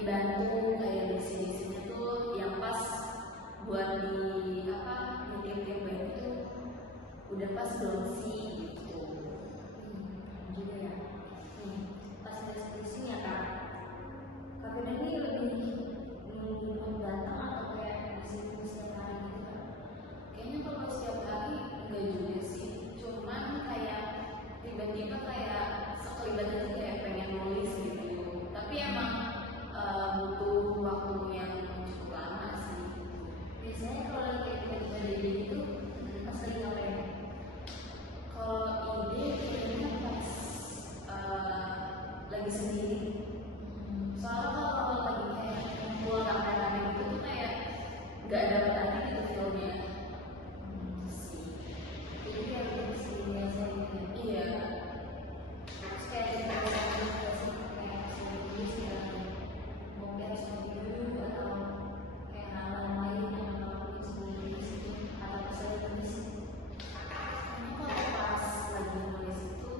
dibantu kayak basic-basicnya tuh yang pas buat di tim-tim band itu udah pas belum sih gitu. Juga ya. Pas ada skripsinya Kak, Kak Firda ini lebih datang atau kayak diskusi setiap hari gitu Kak? Kayaknya kalau setiap hari enggak juga sih, cuman kayak tiba-tiba kayak sekelibat aja kayak pengen nulis gitu. Tapi emang butuh waktu yang cukup lama sih. Biasanya kalau kayak tiba-tiba ada ide itu pas lagi ngapain? Kalau ide kayaknya pas lagi sendiri. Soalnya kalau lagi kayak ngumpul rame-rame gitu tuh kayak nggak dapet aja gitu filmnya. Jadi kayak lebih sendiri aja gitu. Iya. Terus kayak kita kayak sendiri sih kan, mungkin harus dulu atau kayak hal lain yang melakukan sendiri di situ atau bisa tulis. Karena kalau pas lagi nulis itu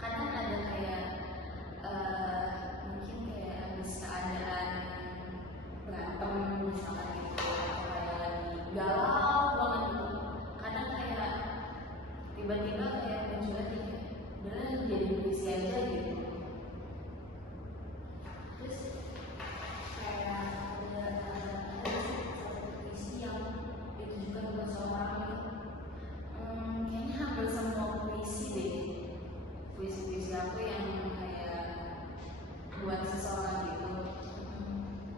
kadang ada kayak mungkin kayak habis keadaan berantem misalkan gitu atau kayak lagi galau banget gitu. Kadang kayak tiba-tiba kayak muncul lagi beneran jadi puisi aja gitu. Terus kayak ada satu puisi yang ditujukan buat seorang gitu. Kayaknya hampir semua puisi deh. Puisi-puisi aku yang kayak buat seseorang gitu.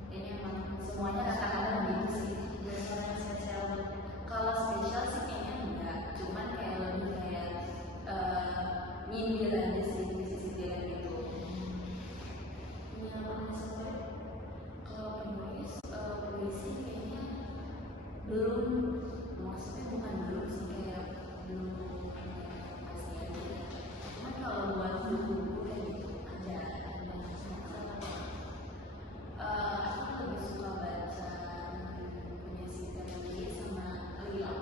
Kayaknya emang semuanya kata-kata gitu sih. Biasanya spesial. Kalau spesial sih kayaknya enggak, cuman kayak lebih kayak nyindir aja sih puisi-puisi gitu. Punya penulis apa? Kalau penulis puisi kayaknya belum, maksudnya bukan belum sih, kayak belum masih aja. Cuman kalau buat buku-buku kayak gitu ada aku lebih suka baca punya si Terelie sama Lila.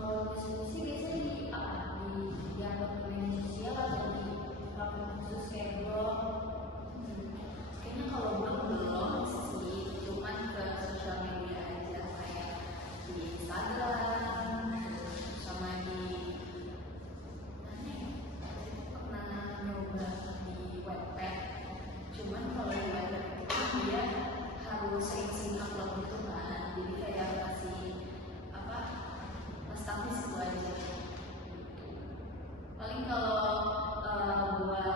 Kalau diskusi biasanya di apa? Di akun media sosial atau di akun khusus kayak blog? Kayaknya kalau belum sih, cuman ke sosial media aja kayak di Instagram sama di mana ya? Pernah nyoba di Wattpad. Cuman kalau di Wattpad itu dia harus sering-sering upload gitu kan. Jadi kayak kasih apa? Status itu aja. Paling kalau buat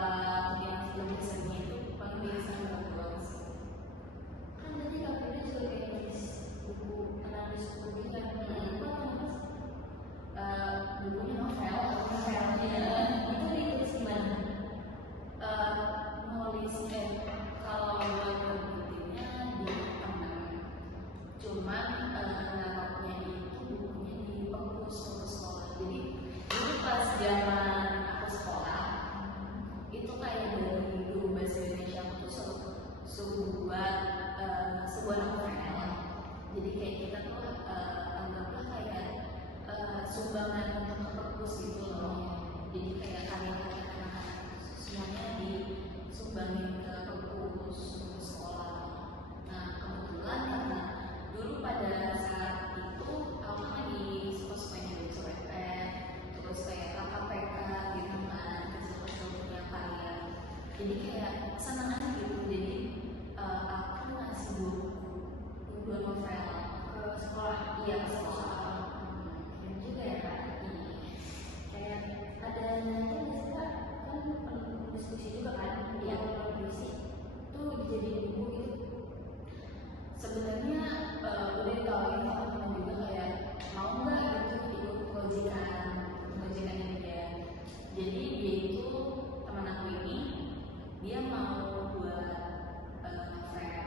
yang lebih sering itu paling biasa doang sih. Kan tadi Kak Firda juga kayak nulis buku, analis buku gitu kan? Itu apa Mas? Bukunya novel. Novelnya itu ditulis gimana? Nulis kalau buat terbitinnya di teman. Cuman naruhnya itu bukunya di perpus sekolah. Jadi dulu pas zaman aku sekolah itu kayak dari guru bahasa Indonesia aku tuh suruh buat sebuah novel. Jadi kayak kita tuh anggaplah kayak sumbangan untuk perpus gitu loh. Jadi kayak karya-karya anak-anak semuanya disumbangin ke perpus untuk sekolah. Nah kebetulan karena dulu pada saat itu aku kan lagi suka-sukanya baca Wattpad, terus kayak KKPK gitu kan, kecil-kecil punya karya. Jadi kayak senang aja gitu. Jadi aku ngasih dua novel Ke sekolah? iya ke sekolah. Keren juga ya Kak. Kayak ada nanti nggak sih Kak? Kan perlu diskusi juga kan? Yang kalau puisi tuh dijadiin buku gitu. Sebenarnya udah ditawarin sama teman juga kayak mau nggak gitu ikut proyekannya dia. Jadi dia itu teman aku ini dia mau buat novel,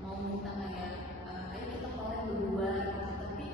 mau minta kayak ayo kita collab berdua gitu. Tapi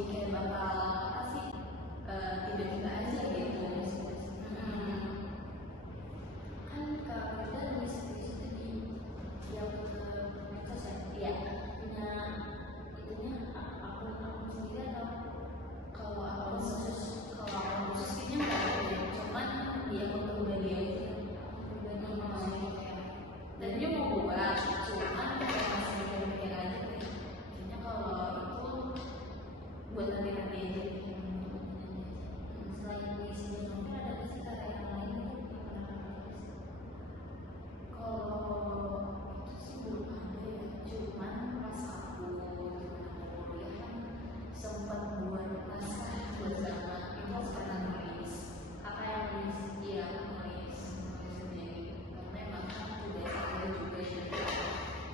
jadi kayak bakal apa sih, tiba-tiba aja gitu. Kan Kak Firda nulis skripsi tadi yang ke medsos ya? Iya. Punya itunya akun sendiri atau Kalau aku khusus kayaknya nggak ada ya, cuman dia untuk pribadi aja. pribadi maksudnya kayak Dan dia mau buat, cuman kayak masih mikir-mikir aja deh. Kayaknya kalau itu buat nanti-nanti aja. selain puisi dan novel ada nggak sih karya yang lain gitu yang pernah Kakak tulis? Kalau itu sih belum ada ya, cuman pas aku kuliah kan sempat buat naskah buat zaman itu sekarang nulis. Kakak yang nulis Iya, nulis sendiri. Karena emang kan udah saya juga jadi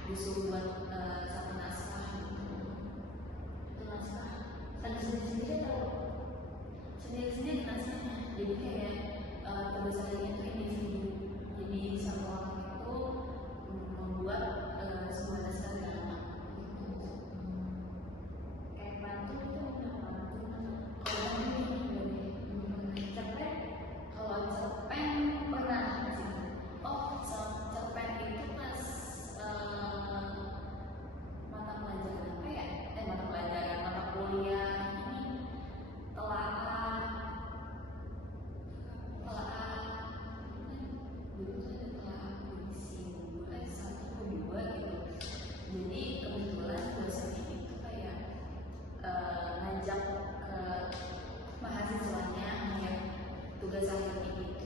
disuruh buat satu naskah gitu. itu naskah sendiri atau Sendiri-sendiri naskahnya. Jadi kayak tugas kalian kayak individu. Jadi satu orang itu membuat sebuah naskah drama. kayak pantun itu pernah pantun Kalau ini cerpen kalau cerpen pernah sih. Oh, cerpen itu pas mata pelajaran apa ya? Mata pelajaran, mata kuliah ini telaah dulu tuh ada telaah puisi satu atau dua gitu. Jadi kebetulan dosennya itu kayak ngajak ke mahasiswanya yang tugas akhirnya itu